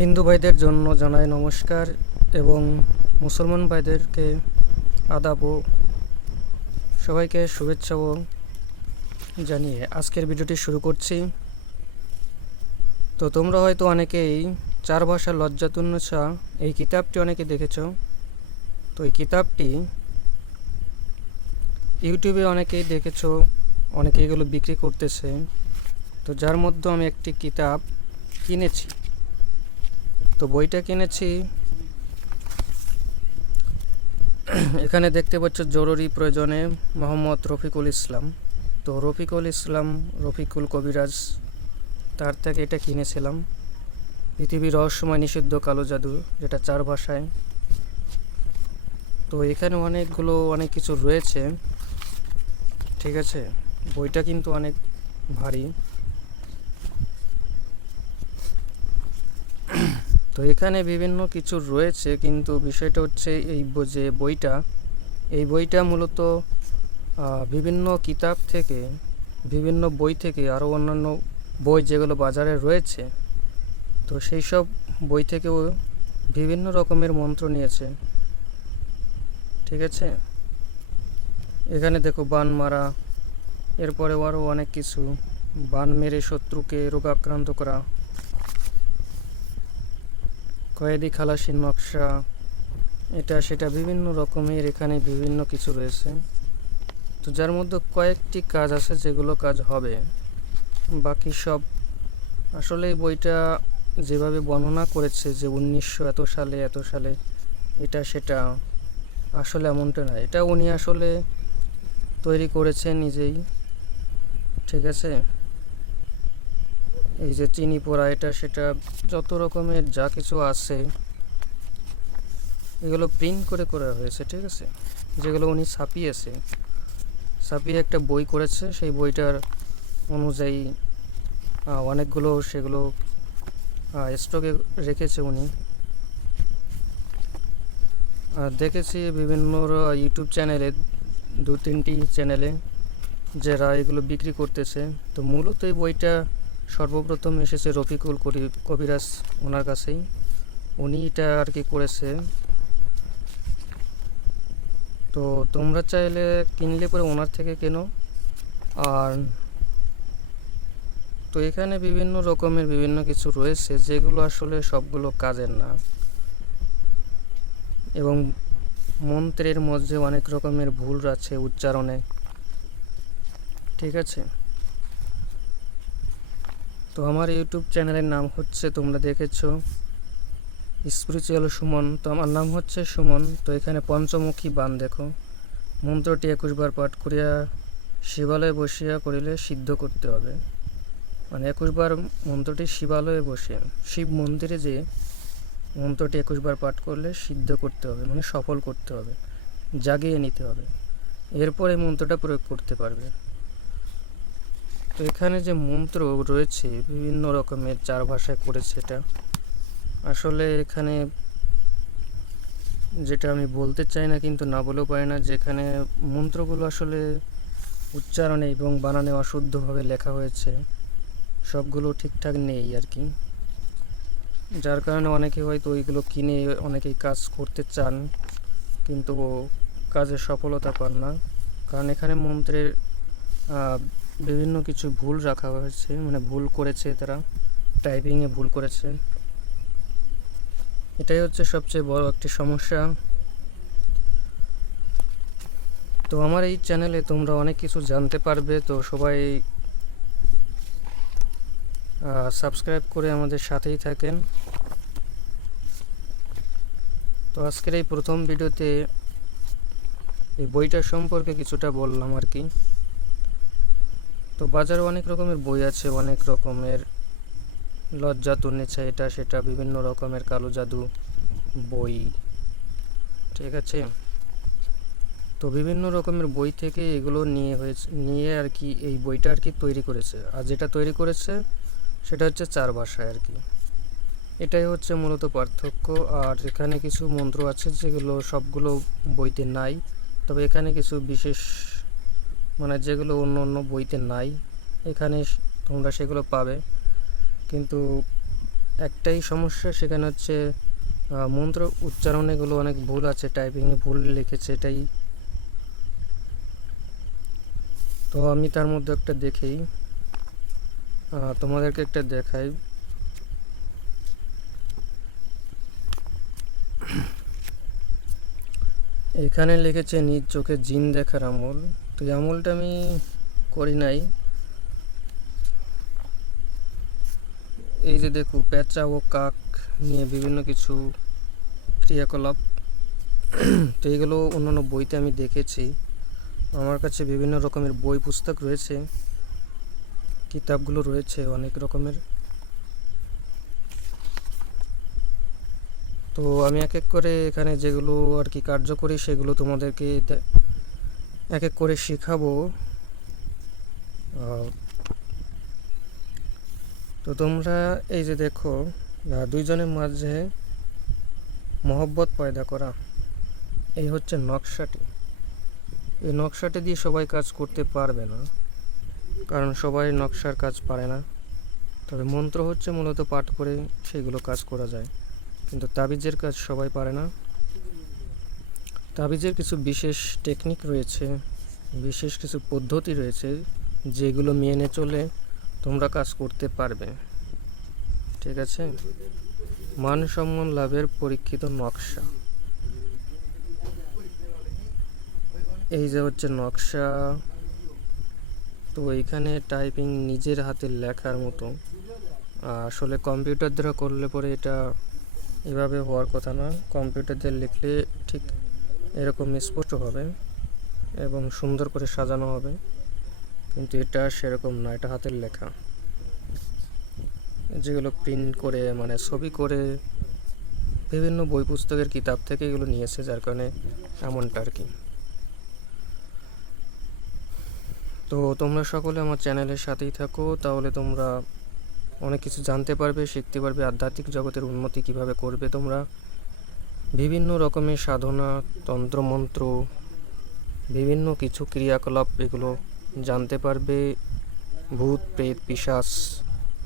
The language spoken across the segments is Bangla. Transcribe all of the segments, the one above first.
হিন্দু ভাইদের জন্য জানাই নমস্কার এবং মুসলমান ভাইদেরকে আদাব ও সবাইকে শুভেচ্ছা ও জানিয়ে আজকের ভিডিওটি শুরু করছি। তো তোমরা হয়তো অনেকেই চার ভাষা লজ্জাতুন্নেসা এই কিতাবটি অনেকে দেখেছ। তো এই কিতাবটি ইউটিউবে অনেকেই দেখেছ, অনেকে এগুলো বিক্রি করতেছে। তো যার মধ্যে আমি একটি কিতাব কিনেছি। তো বইটা কিনেছি, এখানে দেখতে পাচ্ছ জরুরি প্রয়োজনে মোহাম্মদ রফিকুল ইসলাম। তো রফিকুল কবিরাজ, তার থেকে এটা কিনেছিলাম। পৃথিবীর রহস্যময় নিষিদ্ধ কালো জাদু, যেটা 4 ভাষায়। তো এখানে অনেক কিছু রয়েছে, ঠিক আছে। বইটা কিন্তু অনেক ভারী। তো এখানে বিভিন্ন কিছু রয়েছে, কিন্তু বিষয়টা হচ্ছে এই বইটা মূলত বিভিন্ন কিতাব থেকে, বিভিন্ন বই থেকে, আরও অন্যান্য বই যেগুলো বাজারে রয়েছে, তো সেই সব বই থেকেও বিভিন্ন রকমের মন্ত্র নিয়েছে, ঠিক আছে। এখানে দেখো বান মারা, এরপরে আরও অনেক কিছু, বান মেরে শত্রুকে রোগাক্রান্ত করা, কয়েদি খালাসির নকশা, এটা সেটা বিভিন্ন রকমের এখানে বিভিন্ন কিছু রয়েছে। তো যার মধ্যে কয়েকটি কাজ আছে যেগুলো কাজ হবে, বাকি সব আসলে এই বইটা যেভাবে বর্ণনা করেছে যে 1900 এত সালে এটা সেটা, আসলে এমনটা না। এটা উনি আসলে তৈরি করেছে নিজেই, ঠিক আছে। এই যে চিনি পোড়া, এটা সেটা যত রকমের যা কিছু আছে এগুলো প্রিন্ট করে করা হয়েছে, ঠিক আছে। যেগুলো উনি ছাপিয়ে একটা বই করেছে, সেই বইটার অনুযায়ী অনেকগুলো সেগুলো স্টকে রেখেছে উনি। দেখেছি বিভিন্ন ইউটিউব চ্যানেলে, 2-3টি চ্যানেলে যারা এগুলো বিক্রি করতেছে। তো মূলত এই বইটা সর্বপ্রথম এসেছে রফিকুল কবিরাজ, ওনার কাছেই। উনি এটা আর কি করেছে। তো তোমরা চাইলে কিনলে পরে ওনার থেকে কেনো। আর তো এখানে বিভিন্ন রকমের বিভিন্ন কিছু রয়েছে যেগুলো আসলে সবগুলো কাজের না, এবং মন্ত্রের মধ্যে অনেক রকমের ভুল আছে উচ্চারণে, ঠিক আছে। তো আমার ইউটিউব চ্যানেলের নাম হচ্ছে, তোমরা দেখেছো, স্পিরিচুয়াল সুমন। তো আমার নাম হচ্ছে সুমন। তো এখানে পঞ্চমুখী বান দেখো, মন্ত্রটি 21 বার পাঠ করিয়া শিবালয়ে বসিয়া করিলে সিদ্ধ করতে হবে। মানে 21 বার মন্ত্রটি শিবালয়ে বসে, শিব মন্দিরে যে মন্ত্রটি 21 বার পাঠ করলে সিদ্ধ করতে হবে, মানে সফল করতে হবে, জাগিয়ে নিতে হবে, এরপরে মন্ত্রটা প্রয়োগ করতে পারবে। তো এখানে যে মন্ত্র রয়েছে বিভিন্ন রকমের 4 ভাষায় করেছে এটা। আসলে এখানে যেটা আমি বলতে চাই না, কিন্তু না বলেও পারি না, যেখানে মন্ত্রগুলো আসলে উচ্চারণে এবং বানানে অশুদ্ধভাবে লেখা হয়েছে, সবগুলো ঠিকঠাক নেই আর কি। যার কারণে অনেকে হয়তো ওইগুলো কিনে অনেকেই কাজ করতে চান, কিন্তু কাজে সফলতা পান না, কারণ এখানে মন্ত্রের বিভিন্ন কিছু ভুল রাখা হয়েছে, মানে ভুল করেছে তারা, টাইপিংয়ে ভুল করেছে। এটাই হচ্ছে সবচেয়ে বড় একটি সমস্যা। তো আমার এই চ্যানেলে তোমরা অনেক কিছু জানতে পারবে। তো সবাই সাবস্ক্রাইব করে আমাদের সাথেই থাকেন। তো আজকের এই প্রথম ভিডিওতে এই বইটার সম্পর্কে কিছুটা বললাম আর কি। তো বাজারে অনেক রকমের বই আছে, অনেক রকমের লজ্জাতুন্নেসা, এটা সেটা বিভিন্ন রকমের কালো জাদু বই, ঠিক আছে। তো বিভিন্ন রকমের বই থেকে এগুলো নিয়ে আর কি এই বইটা আর কি তৈরি করেছে। আর যেটা তৈরি করেছে সেটা হচ্ছে 4 ভাষায় আর কি। এটাই হচ্ছে মূলত পার্থক্য। আর এখানে কিছু মন্ত্র আছে যেগুলো সবগুলো বইতে নাই, তবে এখানে কিছু বিশেষ, মানে যেগুলো অন্য অন্য বইতে নাই, এখানে তোমরা সেগুলো পাবে। কিন্তু একটাই সমস্যা, সেখানে হচ্ছে মন্ত্র উচ্চারণেগুলো অনেক ভুল আছে, টাইপিংয়ে ভুল লিখেছে এটাই। তো আমি তার মধ্যে একটা দেখেই তোমাদেরকে একটা দেখাই। এখানে লিখেছে নিজ চোখে জিন দেখার আমল। তো এই আমলটা আমি করি নাই। এই যে দেখো, পেঁচা ও কাক নিয়ে বিভিন্ন কিছু ক্রিয়াকলাপ, তো এগুলো অন্যান্য বইতে আমি দেখেছি। আমার কাছে বিভিন্ন রকমের বই পুস্তক রয়েছে, কিতাবগুলো রয়েছে অনেক রকমের। তো আমি এক এক করে এখানে যেগুলো আর কি কার্যকরী সেগুলো তোমাদেরকে এক এক করে শেখাবো। তো তোমরা এই যে দেখো, দুইজনের মাঝে মহব্বত পয়দা করা, এই হচ্ছে নকশাটি। এই নকশাটি দিয়ে সবাই কাজ করতে পারবে না, কারণ সবাই নকশার কাজ পারে না। তবে মন্ত্র হচ্ছে মূলত পাঠ করে সেগুলো কাজ করা যায়, কিন্তু তাবিজের কাজ সবাই পারে না। তাবিজের কিছু বিশেষ টেকনিক রয়েছে, বিশেষ কিছু পদ্ধতি রয়েছে, যেগুলো মেনে চলে তোমরা কাজ করতে পারবে। ঠিক আছে, মান সম্মান লাভের পরীক্ষিত নকশা। এই যে হচ্ছে নকশা। তো এইখানে টাইপিং নিজের হাতে লেখার মতো, আসলে কম্পিউটার দ্বারা করলে পরে এটা এভাবে হওয়ার কথা না। কম্পিউটার দিয়ে লিখলে ঠিক এরকম স্পষ্ট হবে এবং সুন্দর করে সাজানো হবে, কিন্তু এটা সেরকম না, এটা হাতের লেখা। যেগুলো প্রিন্ট করে মানে ছবি করে বিভিন্ন বই পুস্তকের কিতাব থেকে এগুলো নিয়েছে, যার কারণে এমনটা আর কি। তো তোমরা সকলে আমার চ্যানেলের সাথেই থাকো, তাহলে তোমরা অনেক কিছু জানতে পারবে, শিখতে পারবে। আধ্যাত্মিক জগতের উন্নতি কিভাবে করবে তোমরা, বিভিন্ন রকমের সাধনা, তন্ত্রমন্ত্র, বিভিন্ন কিছু ক্রিয়াকলাপ এগুলো জানতে পারবে। ভূত প্রেত পিশাচ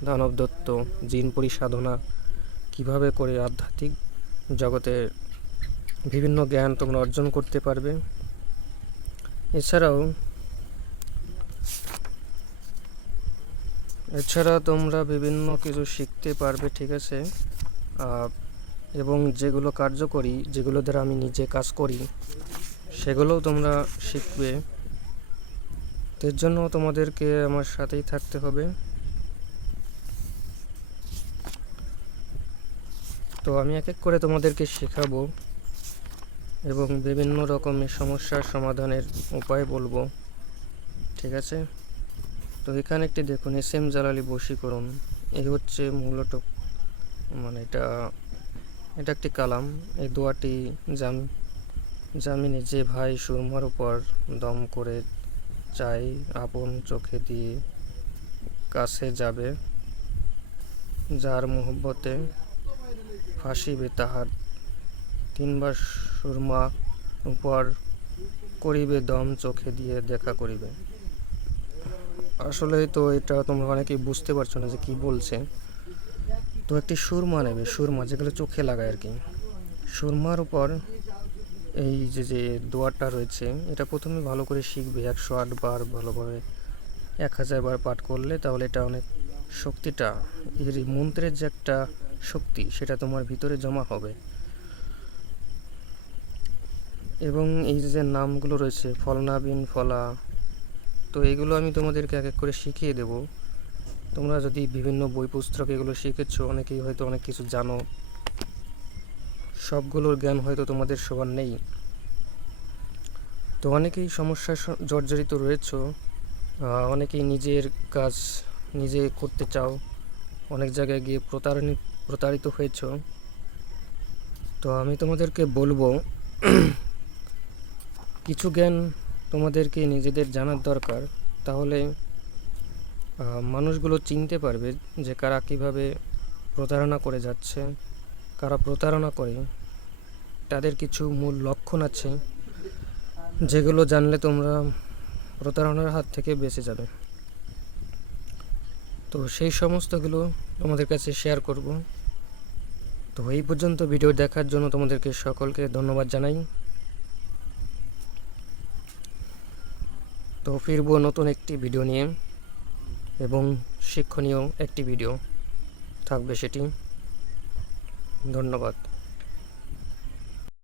দানব দত্ত জিনপুরি সাধনা কিভাবে করে আধ্যাত্মিক জগতের বিভিন্ন জ্ঞান তোমরা অর্জন করতে পারবে। এছাড়া তোমরা বিভিন্ন কিছু শিখতে পারবে। ঠিক আছে, এবং যেগুলো কার্যকরী, যেগুলো দ্বারা আমি নিজে কাজ করি, সেগুলোও তোমরা শিখবে। এর জন্য তোমাদেরকে আমার সাথেই থাকতে হবে। তো আমি এক এক করে তোমাদেরকে শেখাবো এবং বিভিন্ন রকমের সমস্যার সমাধানের উপায় বলবো। ঠিক আছে, তো এখানে একটি দেখুন, এস.এম. জালালি বশীকরণ। এই হচ্ছে মূলত মানে এটা একটি কালাম। এই দোয়াটি জামিনে যে ভাই সুরমার উপর দম করে চাই আপন চোখে দিয়ে কাছে যাবে, যার মোহব্বতে ফাঁসিবে তাহার তিনবার সুরমা উপর করিবে দম চোখে দিয়ে দেখা করিবে। আসলে তো এটা তোমরা অনেকেই বুঝতে পারছো না যে কি বলছে। তো একটি সুরমা নেবে, সুরমা যেগুলো চোখে লাগায় আর কি। সুরমার উপর এই যে দোয়াটা রয়েছে, এটা প্রথমে ভালো করে শিখবে 108 বার, ভালোভাবে 1000 বার পাঠ করলে তাহলে এটা অনেক শক্তিটা, এর মন্ত্রের যে একটা শক্তি সেটা তোমার ভিতরে জমা হবে। এবং এই যে নামগুলো রয়েছে ফলনাবিন ফলা, তো এগুলো আমি তোমাদেরকে এক এক করে শিখিয়ে দেব। তোমরা যদি বিভিন্ন বই পুস্তক এগুলো শিখেছো, অনেকেই হয়তো অনেক কিছু জানো, সবগুলোর জ্ঞান হয়তো তোমাদের সবার নেই। তো অনেকেই সমস্যায় জর্জরিত রয়েছো, অনেকেই নিজের কাজ নিজে করতে চাও, অনেক জায়গায় গিয়ে প্রতারিত হয়েছ। তো আমি তোমাদেরকে বলবো কিছু জ্ঞান তোমাদেরকে নিজেদের জানার দরকার, তাহলে মানুষগুলো চিনতে পারবে যে কারা কীভাবে প্রতারণা করে যাচ্ছে, কারা প্রতারণা করে। তাদের কিছু মূল লক্ষণ আছে যেগুলো জানলে তোমরা প্রতারণার হাত থেকে বেঁচে যাবে। তো সেই সমস্তগুলো তোমাদের কাছে শেয়ার করব। তো এই পর্যন্ত ভিডিও দেখার জন্য তোমাদেরকে সকলকে ধন্যবাদ জানাই। তো ফিরবো নতুন একটি ভিডিও নিয়ে এবং শিক্ষণীয় একটি ভিডিও থাকবে সেটি। ধন্যবাদ।